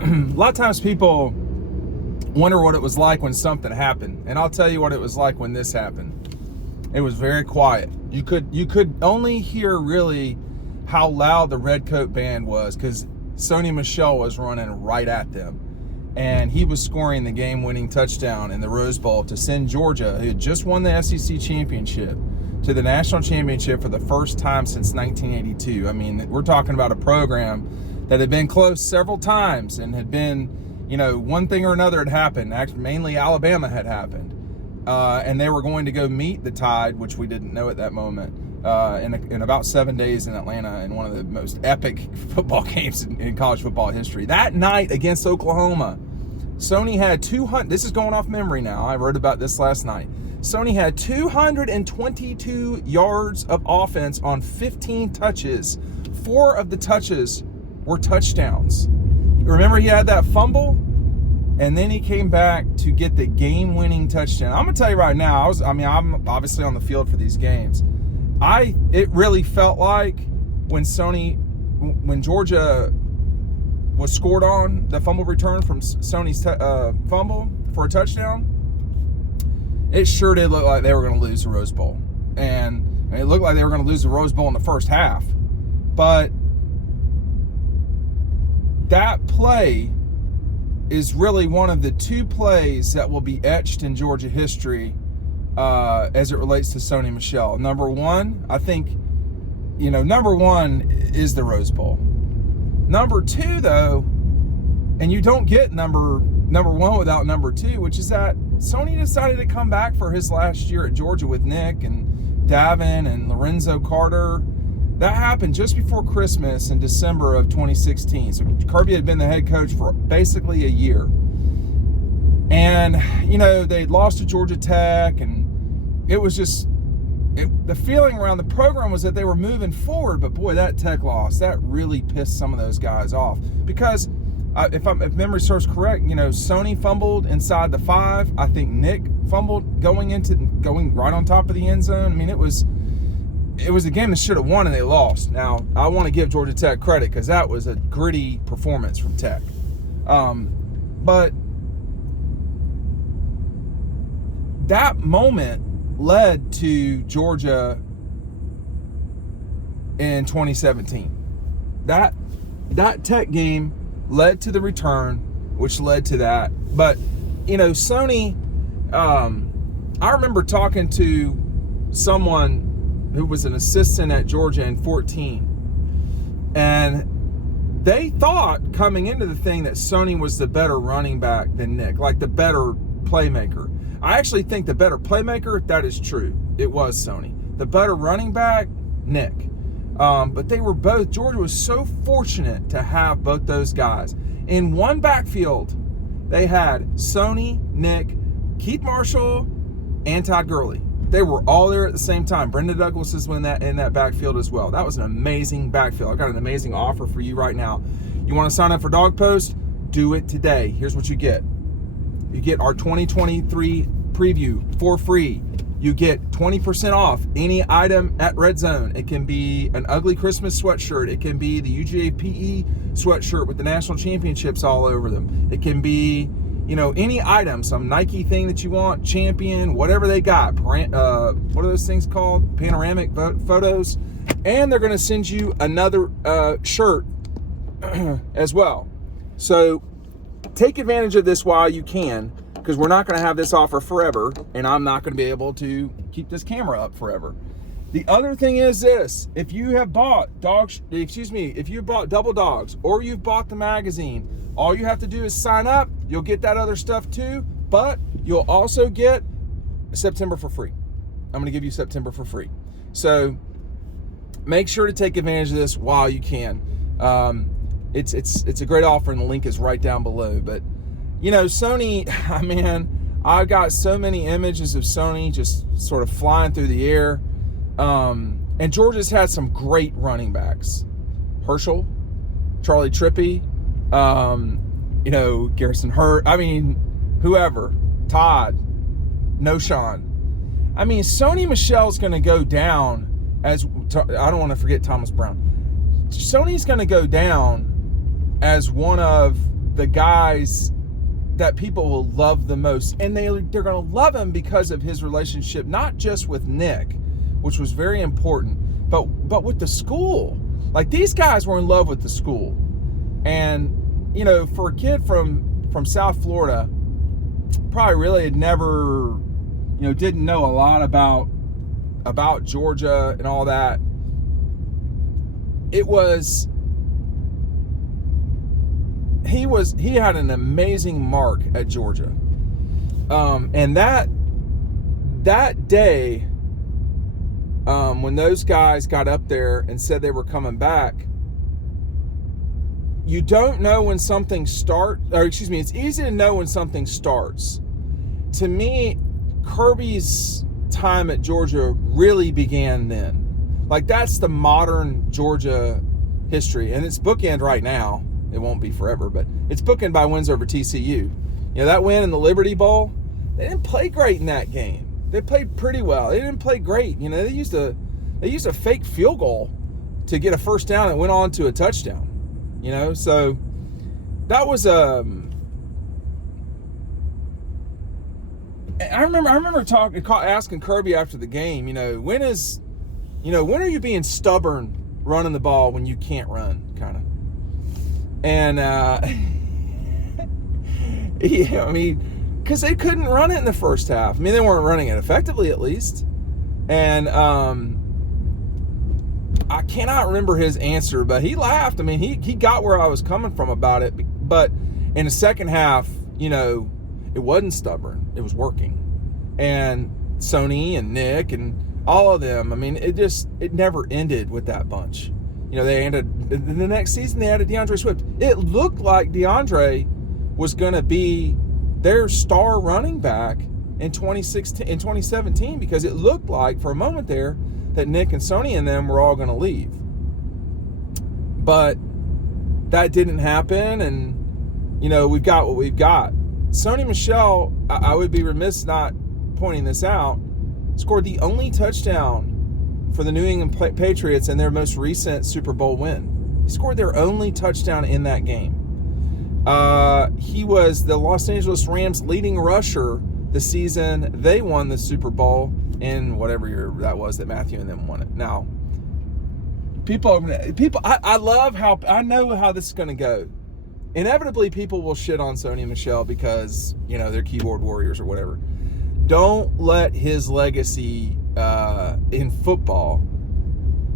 a lot of times people wonder what it was like when something happened, and I'll tell you what it was like when this happened. It was very quiet. You could only hear really how loud the Redcoat band was, because Sony Michel was running right at them, and he was scoring the game-winning touchdown in the Rose Bowl to send Georgia, who had just won the SEC championship, to the national championship for the first time since 1982. I mean, we're talking about a program that had been close several times and had been, one thing or another had happened. Actually, mainly Alabama had happened. And they were going to go meet the Tide, which we didn't know at that moment, in about 7 days in Atlanta, in one of the most epic football games in college football history. That night against Oklahoma, Sony had 200, this is going off memory now, I wrote about this last night. Sony had 222 yards of offense on 15 touches. 4 of the touches were touchdowns. Remember, he had that fumble, and then he came back to get the game-winning touchdown. I'm gonna tell you right now, I'm obviously on the field for these games. It really felt like when Georgia was scored on, the fumble return from Sony's fumble for a touchdown, it sure did look like they were going to lose the Rose Bowl. And it looked like they were going to lose the Rose Bowl in the first half. But that play is really one of the 2 plays that will be etched in Georgia history as it relates to Sony Michel. Number one, I think, number one is the Rose Bowl. Number 2, though, and you don't get number 1 without number 2, which is that Sony decided to come back for his last year at Georgia with Nick and Davin and Lorenzo Carter. That happened just before Christmas in December of 2016. So Kirby had been the head coach for basically a year. And, they'd lost to Georgia Tech, and it was just, the feeling around the program was that they were moving forward, but boy, that Tech loss, that really pissed some of those guys off. Because if memory serves correct, Sony fumbled inside the 5. I think Nick fumbled going right on top of the end zone. I mean, it was a game that should have won, and they lost. Now, I want to give Georgia Tech credit, because that was a gritty performance from Tech. But that moment led to Georgia in 2017. That Tech game led to the return, which led to that. But, Sony, I remember talking to someone who was an assistant at Georgia in 14, and they thought coming into the thing that Sony was the better running back than Nick, like the better playmaker. I actually think the better playmaker, that is true. It was Sony. The better running back, Nick. But they were both, Georgia was so fortunate to have both those guys. In one backfield, they had Sony, Nick, Keith Marshall, and Todd Gurley. They were all there at the same time. Brenda Douglas is in that backfield as well. That was an amazing backfield. I got an amazing offer for you right now. You want to sign up for Dog Post? Do it today. Here's what you get. You get our 2023 preview for free. You get 20% off any item at Red Zone. It can be an ugly Christmas sweatshirt. It can be the UGA PE sweatshirt with the national championships all over them. It can be, any item, some Nike thing that you want, Champion, whatever they got. What are those things called? Panoramic photos. And they're going to send you another shirt as well. So take advantage of this while you can, because we're not going to have this offer forever, and I'm not going to be able to keep this camera up forever. The other thing is this: if you have bought if you bought Double Dogs, or you've bought the magazine, all you have to do is sign up. You'll get that other stuff too, but you'll also get September for free. I'm going to give you September for free. So make sure to take advantage of this while you can. It's a great offer, and the link is right down below. But Sony, I got so many images of Sony just sort of flying through the air. And Georgia's had some great running backs. Herschel, Charlie Trippey, Garrison Hurt. Whoever. Todd, Noshawn. Sony Michel's going to go down as, I don't want to forget Thomas Brown. Sony's going to go down as one of the guys that people will love the most, and they're going to love him because of his relationship, not just with Nick, which was very important, but with the school. Like, these guys were in love with the school. And, you know, for a kid from South Florida, probably really had never, you know, didn't know a lot about Georgia and all that. He had an amazing mark at Georgia. And that day, when those guys got up there and said they were coming back, you don't know when something starts, or excuse me, it's easy to know when something starts. To me, Kirby's time at Georgia really began then. Like, that's the modern Georgia history, and it's bookend right now. It won't be forever, but it's bookend by wins over TCU. You know, that win in the Liberty Bowl, they didn't play great in that game. They played pretty well. They didn't play great. You know, they used a fake field goal to get a first down that went on to a touchdown. You know, so that was I remember asking Kirby after the game, you know, when are you being stubborn running the ball when you can't run, kind of. And yeah, I mean, because they couldn't run it in the first half. I mean, they weren't running it effectively, at least. And I cannot remember his answer, but he laughed. I mean, he got where I was coming from about it. But in the second half, you know, it wasn't stubborn. It was working. And Sony and Nick and all of them, I mean, it never ended with that bunch. You know, they ended the next season. They added DeAndre Swift. It looked like DeAndre was going to be their star running back in 2017, because it looked like for a moment there that Nick and Sony and them were all going to leave. But that didn't happen, and you know, we've got what we've got. Sony Michel, I would be remiss not pointing this out, scored the only touchdown for the New England Patriots in their most recent Super Bowl win. He scored their only touchdown in that game. He was the Los Angeles Rams' leading rusher the season they won the Super Bowl in whatever year that was that Matthew and them won it. Now, people, I love how, I know how this is going to go. Inevitably, people will shit on Sony and Michel because, you know, they're keyboard warriors or whatever. Don't let his legacy in football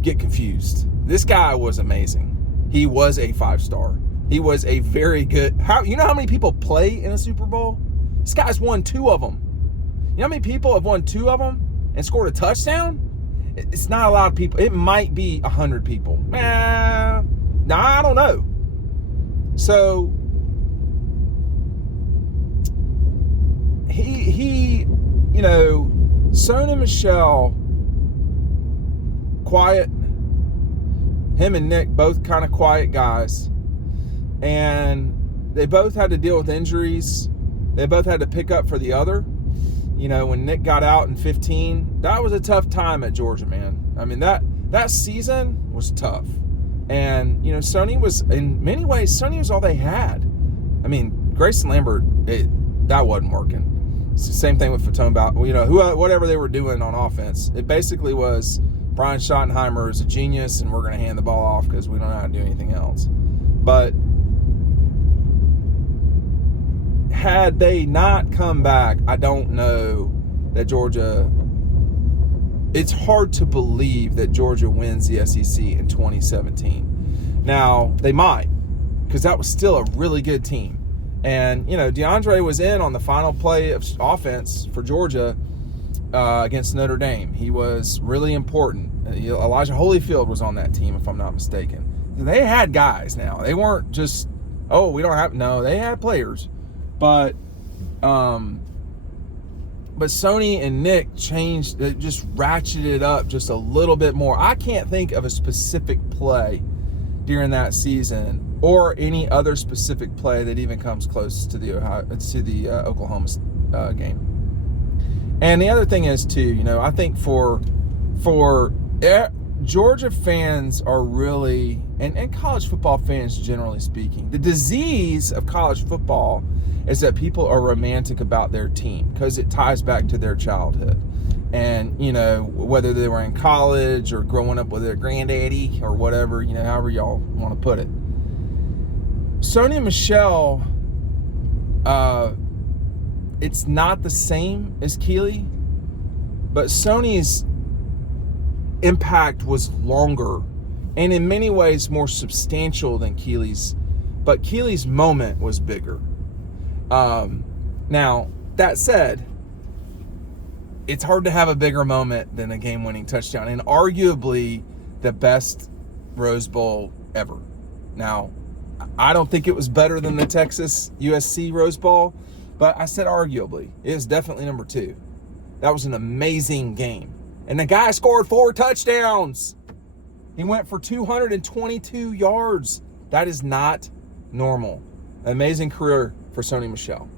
get confused. This guy was amazing. He was a 5-star. He was a very good. You know how many people play in a Super Bowl? This guy's won 2 of them. You know how many people have won 2 of them and scored a touchdown? It's not a lot of people. It might be 100 people. Nah, I don't know. So he, you know, Sony and Michel, quiet. Him and Nick, both kind of quiet guys. And they both had to deal with injuries. They both had to pick up for the other. You know, when Nick got out in 15, that was a tough time at Georgia, man. I mean, that season was tough. And, you know, Sony was, in many ways, Sony was all they had. I mean, Grayson Lambert, that wasn't working. It's the same thing with Fatone, you know, whatever they were doing on offense. It basically was Brian Schottenheimer is a genius and we're going to hand the ball off because we don't know how to do anything else. But had they not come back, I don't know that Georgia, it's hard to believe that Georgia wins the SEC in 2017. Now, they might, because that was still a really good team. And, you know, DeAndre was in on the final play of offense for Georgia against Notre Dame. He was really important. Elijah Holyfield was on that team, if I'm not mistaken. They had guys now. They weren't just, oh, we don't have, no, they had players. But Sony and Nick changed, they just ratcheted it up just a little bit more. I can't think of a specific play during that season or any other specific play that even comes close to the Oklahoma game. And the other thing is too, you know, I think for Georgia fans are really and college football fans generally speaking, the disease of college football is that people are romantic about their team because it ties back to their childhood. And, you know, whether they were in college or growing up with their granddaddy or whatever, you know, however y'all want to put it. Sony and Michel, it's not the same as Keely, but Sony's impact was longer and in many ways more substantial than Keely's, but Keely's moment was bigger. Now, that said, it's hard to have a bigger moment than a game-winning touchdown, and arguably the best Rose Bowl ever. Now, I don't think it was better than the Texas USC Rose Bowl, but I said arguably. It is definitely number 2. That was an amazing game. And the guy scored 4 touchdowns. He went for 222 yards. That is not normal. Amazing career for Sony Michel.